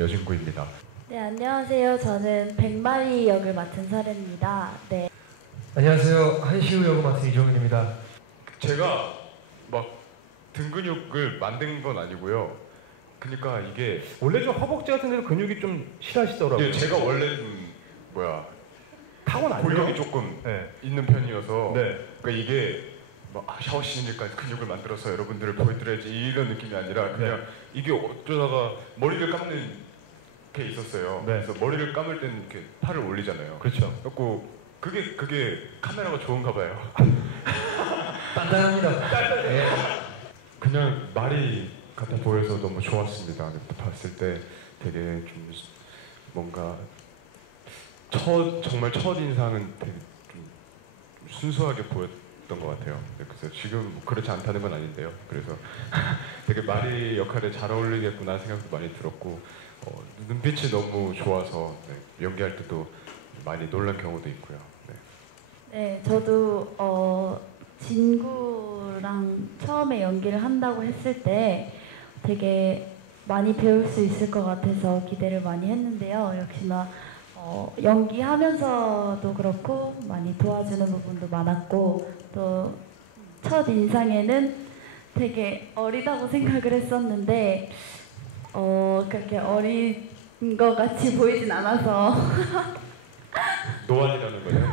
네, 여진구입니다. 네, 안녕하세요. 저는 백마리 역을 맡은 설혜입니다. 네. 안녕하세요. 한시우 역을 맡은 이종현입니다. 제가 막 등 근육을 만든 건 아니고요. 그러니까 이게 원래 좀 허벅지 같은 데도 근육이 좀 실하시더라고요. 예, 제가 원래 좀 뭐야 타고나요? 골격이 조금 네. 있는 편이어서 네. 그러니까 이게 뭐 아, 샤워 시니까 근육을 만들어서 여러분들을 보여드려야지 이런 느낌이 아니라 그냥 네. 이게 어쩌다가 머리를 감는 게 있었어요. 네. 그래서 머리를 감을 때는 이렇게 팔을 올리잖아요. 그렇죠. 그래갖고 그게 그게 카메라가 좋은가 봐요. 단단합니다. 네. 그냥 말이 같아 보여서 너무 좋았습니다. 봤을 때 되게 좀 뭔가 첫 정말 첫 인상은 되게 좀 순수하게 보였던 것 같아요. 네, 그래서 지금 뭐 그렇지 않다는 건 아닌데요. 그래서 되게 마리 역할에 잘 어울리겠구나 생각도 많이 들었고 어, 눈빛이 너무 좋아서 네, 연기할 때도 많이 놀란 경우도 있고요. 네. 네, 저도 어, 진구랑 처음에 연기를 한다고 했을 때 되게 많이 배울 수 있을 것 같아서 기대를 많이 했는데요. 역시나 어, 연기하면서도 그렇고 많이 도와주는 부분도 많았고 또 첫 인상에는 되게 어리다고 생각을 했었는데 어, 그렇게 어린 것 같이 보이진 않아서 노안이라는 거예요.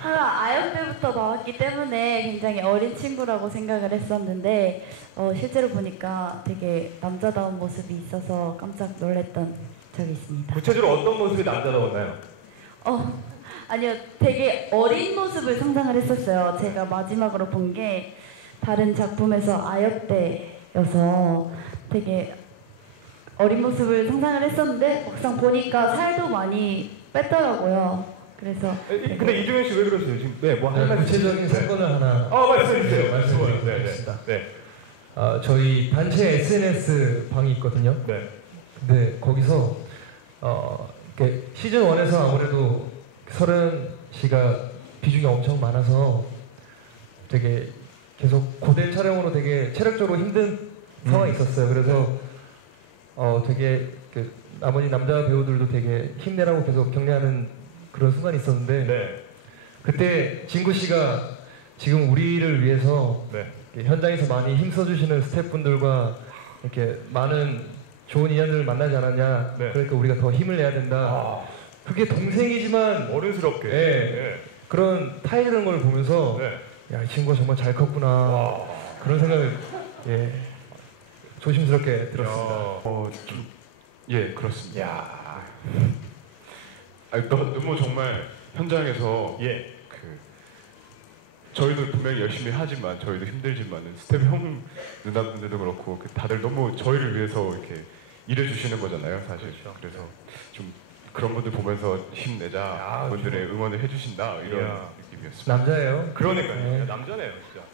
하나 아역 때부터 나왔기 때문에 굉장히 어린 친구라고 생각을 했었는데 어, 실제로 보니까 되게 남자다운 모습이 있어서 깜짝 놀랐던 적이 있습니다. 구체적으로 어떤 모습이 남자다웠나요? 어, 아니요, 되게 어린 모습을 상상을 했었어요. 제가 마지막으로 본 게 다른 작품에서 아역 때 여서 되게 어린 모습을 상상을 했었는데 막상 보니까 살도 많이 뺐더라고요. 그래서 에, 근데 이종현 씨 왜 그러세요? 지금 네, 뭐할 네, 말씀 구체적인? 사건을 하나 어, 말씀해 주세요. 네, 말씀해 주세요. 말씀드리겠습니다. 네, 네. 아, 저희 단체 SNS 방이 있거든요. 네. 근데 거기서 어, 이렇게 시즌 1에서 아무래도 서른 씨가 비중이 엄청 많아서 되게 계속 고대 촬영으로 되게 체력적으로 힘든 상황이 있었어요. 그래서 어, 되게 그 나머지 남자 배우들도 되게 힘내라고 계속 격려하는 그런 순간이 있었는데 네. 그때 진구 씨가 지금 우리를 위해서 네. 현장에서 많이 힘써주시는 스태프분들과 이렇게 많은 좋은 인연들을 만나지 않았냐. 네. 그러니까 우리가 더 힘을 내야 된다. 아, 그게 동생이지만 어른스럽게. 네. 그런 걸 보면서 네. 야, 이 친구가 정말 잘 컸구나. 와. 그런 생각을 예, 조심스럽게 들었습니다. 야. 어, 좀, 예, 그렇습니다. 야. 아니, 너, 너무 정말 현장에서 예. 그 저희도 분명히 열심히 하지만 저희도 힘들지만 스텝 형 누나분들도 그렇고 그 다들 너무 저희를 위해서 이렇게 일해주시는 거잖아요, 사실. 그렇죠. 그래서좀 그런 분들 보면서 힘내자 야, 분들의 응원을 해주신다 이런 이야. 느낌이었습니다. 남자예요. 그러니까요. 네. 남자네요, 진짜.